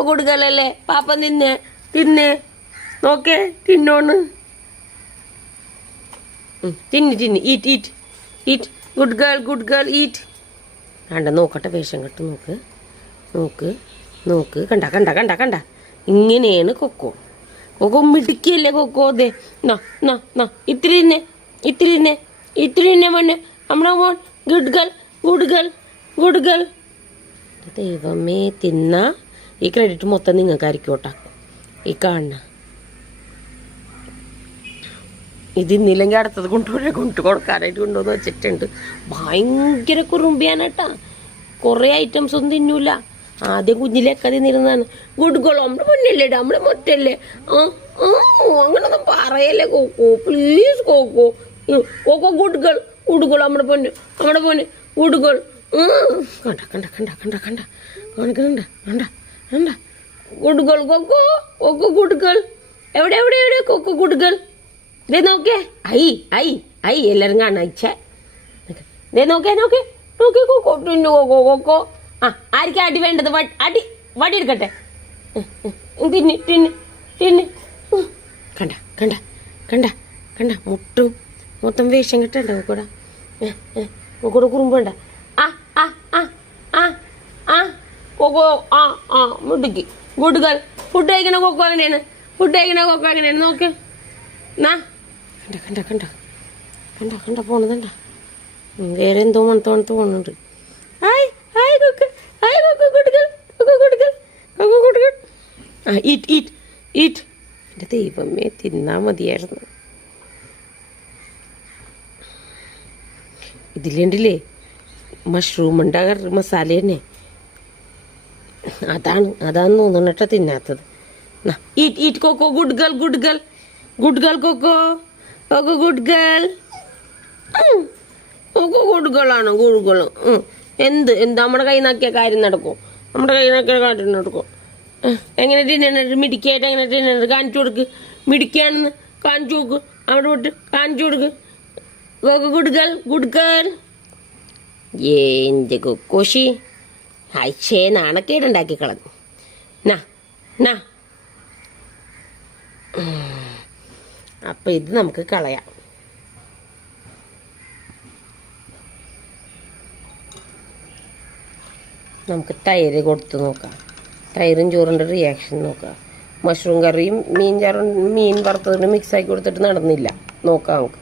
cocoa കൊടുക്കലല്ലേ പാപ്പ തിന്നെ നോക്കേ തിന്നോന്ന് തിന്ന് ഈറ്റ് ഗുഡ് ഗേൾ ഈറ്റ് കണ്ട നോക്കട്ടെ വേഷം കെട്ട് നോക്ക് കണ്ട ഇങ്ങനെയാണ് കൊക്കോ മിടുക്കിയല്ലേ കൊക്കോ അതെ ഇത്തിരി തന്നെ മോനെ നമ്മുടെ മോൻ ഗുഡ് ഗേൾ ദൈവമേ തിന്ന ഈ ക്രെഡിറ്റ് മൊത്തം നിങ്ങൾക്കായിരിക്കോട്ടാ ഈ കാണുന്ന ഇതിന്നില്ലെങ്കിൽ അടുത്തത് കൊണ്ടു കൊടുക്കാനായിട്ട് കൊണ്ടുവന്ന് വെച്ചിട്ടുണ്ട് ഭയങ്കര കുറുമ്പിയാനാട്ടാ കുറേ ഐറ്റംസ് ഒന്നും തിന്നൂല ആദ്യം കുഞ്ഞിലേക്ക് തിന്നിരുന്നതാണ് ഗുഡ് ഗേൾ നമ്മുടെ പൊന്നല്ലേടാ നമ്മുടെ മൊറ്റല്ലേ അങ്ങനൊന്നും പറയല്ലേ Coco please Coco good girl നമ്മുടെ പൊന്ന് ഗുഡ് ഗേൾ കണ്ട good girl Coco good girl എവിടെ കൊക്കോ ഗുഡ് ഗേൾ ഇതേ നോക്കേ ഐ എല്ലാരും കാണാ ഇച്ചേ ഇതേ നോക്കേ കൊക്കോ കൊക്കോ ആർക്കാ അടി വേണ്ടത് വടി എടുക്കട്ടെ തിന്ന് കണ്ട മൊത്തം വേഷം കിട്ടണ്ട കൂടെ കുറുമ്പണ്ട കൊക്കോ മുടുക്കി ഗുഡ് ഗേൾ ഫുഡ് കഴിക്കണ കൊക്കോ അങ്ങനെയാണ് നോക്ക് കണ്ട പോണതണ്ട വേറെ എന്തോ മണത്തോണത്ത് പോണുണ്ട് ഈറ്റ് എൻ്റെ ദൈവമേ തിന്നാ മതിയായിരുന്നു ഇതിലുണ്ടല്ലേ മഷ്റൂം ഉണ്ടാകാറ് മസാല തന്നെ അതാണ് തോന്നണട്ടോ തിന്നാത്തത് eat Coco good girl Coco good girl good ഗേളാണോ ഗുഡ് ഗേൾ എന്ത് നമ്മുടെ കൈ നാക്കിയ കാര്യം നടക്കും എങ്ങനെ തിന്നണത് മിടിക്കായിട്ട് എങ്ങനെ തിന്നണത് കാണിച്ചു കൊടുക്ക് മിടിക്കാണെന്ന് കാണിച്ചു നോക്ക് അവിടെ വിട്ട് കാണിച്ചു കൊടുക്ക് ഗുഡ് ഗേൾ എൻ്റെ കൊക്കോശി അയച്ചേ നാണക്കേടുണ്ടാക്കി കളഞ്ഞു അപ്പൊ ഇത് നമുക്ക് കളയാം നമുക്ക് തൈര് കൊടുത്ത് നോക്കാം തൈരും ചോറിൻ്റെ റിയാക്ഷൻ നോക്കാം മഷ്റൂം കറിയും മീൻ വറുത്തതിന് മിക്സാക്കി കൊടുത്തിട്ട് നടന്നില്ല നോക്കാം നമുക്ക്